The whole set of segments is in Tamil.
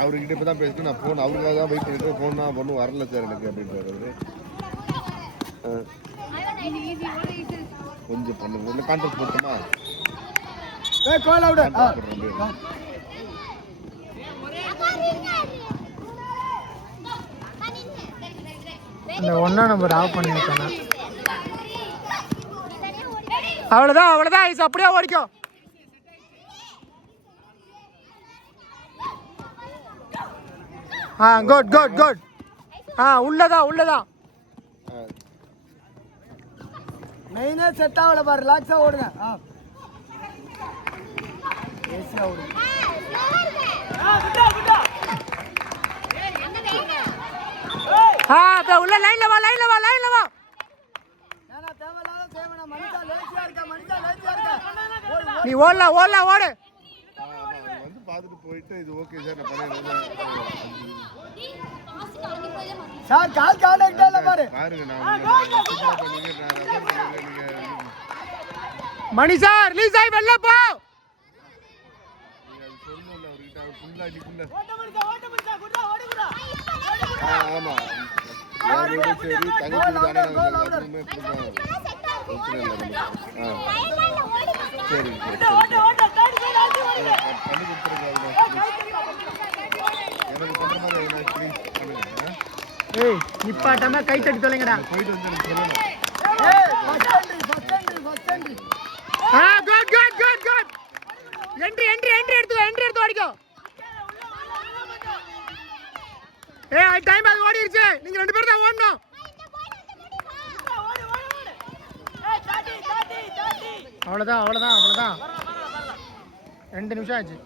அவர்கிட்ட இப்போ தான் பேசிட்டு நான் ஃபோன் அவருக்காக தான் வெயிட் பண்ணிட்டு ஃபோன் தான் ஒன்றும் வரல சார் எனக்கு அப்படின்றாரு கொஞ்சம் பண்ணுங்க கான்ட்ராக்ட் போட்டுமா இந்த ஒன்றா நம்பர் ஆஃப் பண்ணி வைக்கணும். அவ்வளோதான் அவ்வளோதான் ஐஸ் அப்படியே ஓடிக்கும். Good good good. உள்ளதான் மெயினே செட் ஆகல பாரு. ரிலாக்ஸா ஓடுங்க. ஏசியா ஓடுங்க. உள்ள லைன்ல வா. நீ ஓடலாம் ஓடு. வந்து பார்த்துட்டு போயிட்டு இது ஓகே சார் நான் பண்ணிடுறேன் சார். கால் கான்டாக்ட் இல்ல பாருங்க மணி சார் ரிலீஸ் ஆயி வெளில போ. ஆமா சரி தனிக்கு தானே சரி நிப்பாட்டாம கை தட்டி தொலைங்கடா. போயிட்டு வந்து சொல்லணும். என்ட்ரி எடுத்து ஓடிக்கோ. டைம் அது ஓடிடுச்சு. நீங்க ரெண்டு பேரும் தான் ஓடணும். அவ்வளவுதான் 2 நிமிஷம் ஆச்சு.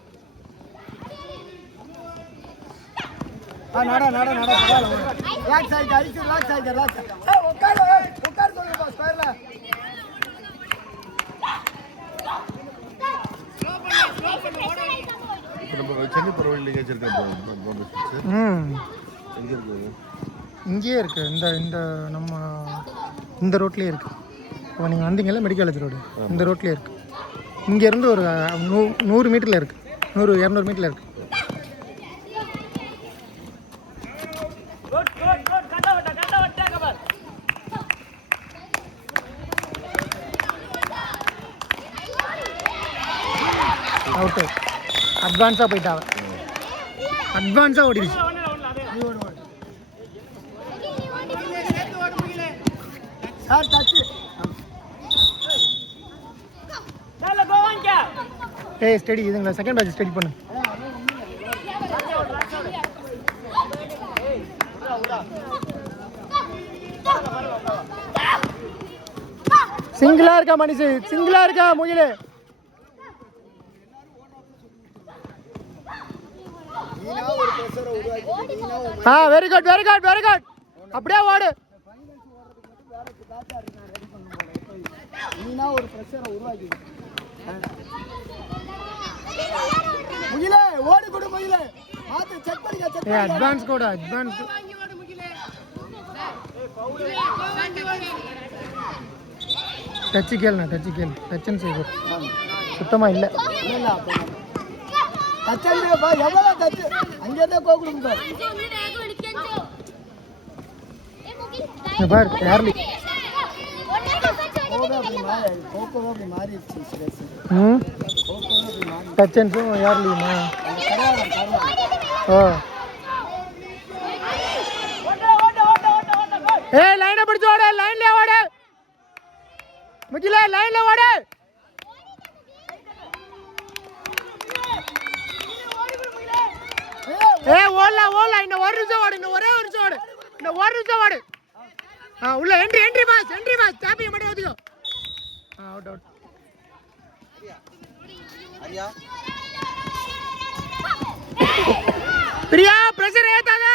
நட ரிலாக்ஸ் ஆயிட்டு உட்கார் சொல்லுங்க பாஸ் ஸ்கொயர்ல. நம்ம சென்னை பரவாயில்லை இங்கேயே இருக்கு. இந்த நம்ம இந்த ரோட்லேயே இருக்கு. இப்போ நீங்கள் வந்தீங்கல்ல மெடிக்கல் காலேஜ் ரோடு, இந்த ரோட்லேயே இருக்கு. இங்கேருந்து ஒரு 100 மீட்டரில் இருக்கு. 100-200 மீட்டரில் இருக்கு. அவுட்டு. அட்வான்ஸாக போயிட்டாங்க. அட்வான்ஸாக ஓடிடுச்சு. Sir touch. ஸ்டடி இதுங்களா செகண்ட் பேட்ச் ஸ்டடி பண்ணு. சிங்கிளா இருக்கா மனுஷு, சிங்கிளா இருக்கா முகிலே. வெரி குட் அப்படியே ஓடு. ஒரு பிரஷரை உருவாக்கி முகிலே ஓடி கொடு. முகிலே ஆத்து செக் பண்ணிக்க. அட்வான்ஸ் கூட அட்வான்ஸ். டச் கேளுண்ணா டச்சுன்னு செய்ய சுத்தமாக இல்லை. டச்சா எவ்வளோ டச்சு அங்கே தான் போகணும் பார். யார்லி டச்சன்ஸும் யார்லியுமா? லைனை பிடிச்சு ஓடு. லைன்ல ஓடு முக்கிய. லைன்ல ஓடு. ஓடலாம். இன்னும் ஒரு நிமிஷம் ஓடு. ஒரே ஒரு நிமிஷம் ஓடு. உள்ள என்ட்ரி பாஸ் சாப்பிய மட்டும் ஓதிக்கோ. அவுட். பிரியா பிரஷர் ஏத்தாத.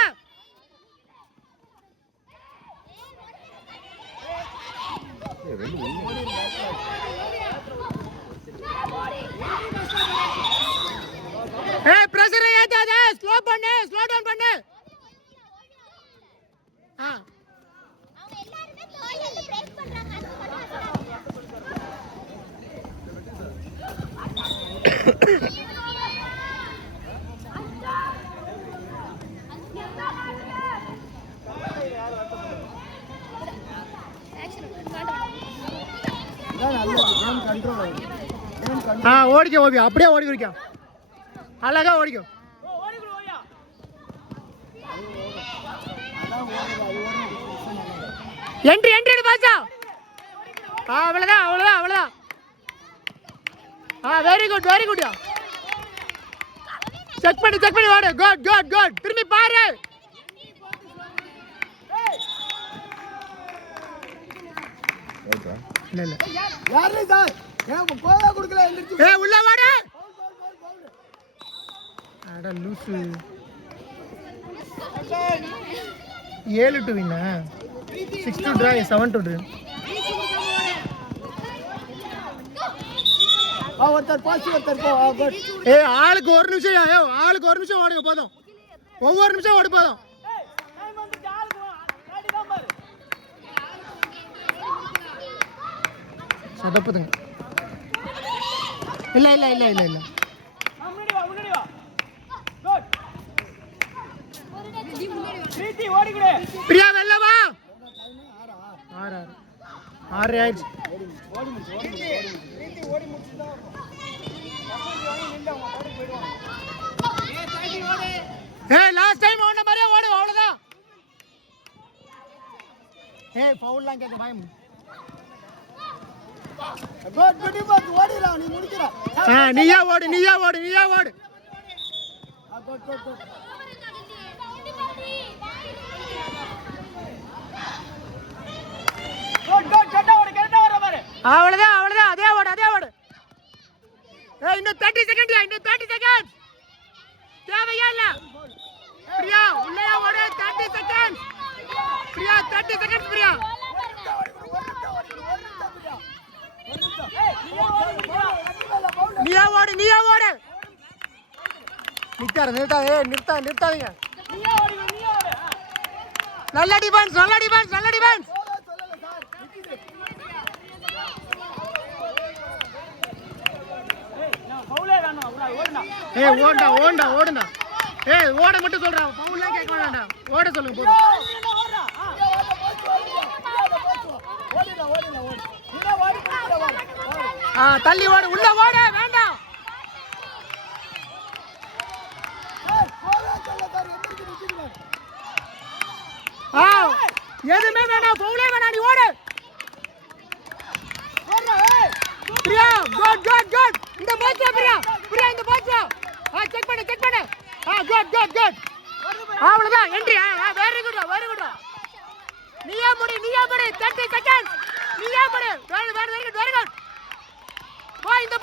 பிரஷர் ஏத்தாத. ஸ்லோ டவுன் பண்ணு. ஓடிக்க ஓகே, அப்படியே ஓடி வைக்க, அழகா ஓடிக்கும். Entry entry பாச்சா. அவ்வளோதான் அவ்வளோதான் அவ்வளோதான். Very good very good. Check பண்ணி வாடு. Good good good. திரும்பி பாரு. இல்ல இல்ல யாரே சார் ஏன் கோலா குடுக்கல எந்திரச்சு. ஏய் உள்ள வாடு. அட லூசு. 7 to win 6 to draw 7 to draw. ஒருத்தர் பாசி ஒருத்தர் போ. குட். ஏய் ஆளுக்கு ஒரு நிமிஷம். ஆளுக்கு ஒரு நிமிஷம் ஓடுங்க போதும். ஒவ்வொரு நிமிஷம் ஓடு போதும். டைம் வந்து ஆளுக்கு ரெடி தான் பாரு. சதப்புதுங்க. இல்ல இல்ல இல்ல இல்ல இல்ல. முன்னாடி வா முன்னாடி வா. குட். பிரீத்தி ஓடிக்குடே. பிரியா வெல்ல வா. 6 ஆயிடுச்சு. ஓடி முடிச்சுடா. ஏய் லாஸ்ட் டைம் ஓடுன மாதிரியே ஓடு அவ்வளவுதான். ஏய் ஃபவுல்லாம் கேட்க பயம். குட் குட் பாஸ் ஓடிடா நீ முடிக்கற. நீயா ஓடு. Good good good. அவ்வளவுதான் அதே ஓடு. ஏய் இன்னும் 30 செகண்ட். தேவையா இல்ல பிரியா உள்ளே ஓடு. 30 செகண்ட் பிரியா. 30 செகண்ட் பிரியா. நீயா ஓடு. நிறுத்தாதீங்க. நல்ல டிஃபென்ஸ். ஏய் ஓடுடா. ஏய் ஓட மட்டும் சொல்றேன். பவுல்லாம் கேட்க வேண்டாம். ஓட சொல்லுங்க போதும். தள்ளி ஓடு. உள்ள ஓட வேண்டாம். எதுவுமே வேண்டாம். பவுலே வேண்டாம். நீ ஓடு. பிரியா குட். இந்த பாச்சா பிரியா இந்த பாச்சா. செக் பண்ணு. குட். அவ்வளவுதான் என்ட்ரி. Very good. நீயா முடி. 30 செகண்ட். நீயா முடி. Very good. வா இந்த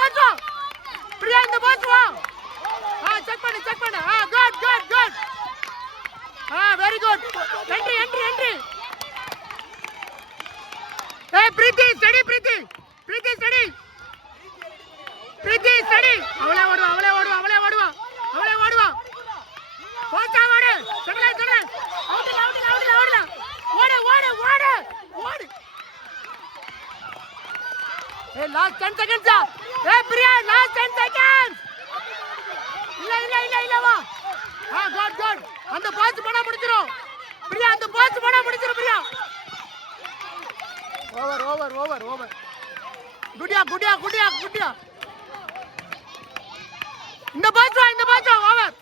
பாச்சா. பிரியா இந்த பாச்சா. செக் பண்ணு. குட். Very good. என்ட்ரி. ஏய் பிரீத்தி ஸ்டடி. அவளே ஓடுவா. போச்சா ஓடு. செடல. ஓடு. ஏய் லாஸ்ட் 10 செகண்ட்ஸ். ஏய் பிரியா லாஸ்ட் 10 செகண்ட்ஸ். இல்ல வா. குட். அந்த பாஸ் பண்ணா முடிச்சிரும். பிரியா அந்த பாஸ் பண்ணா முடிச்சிரும் பிரியா. ஓவர். குடியா. இந்த பாஸ் ஓவர்.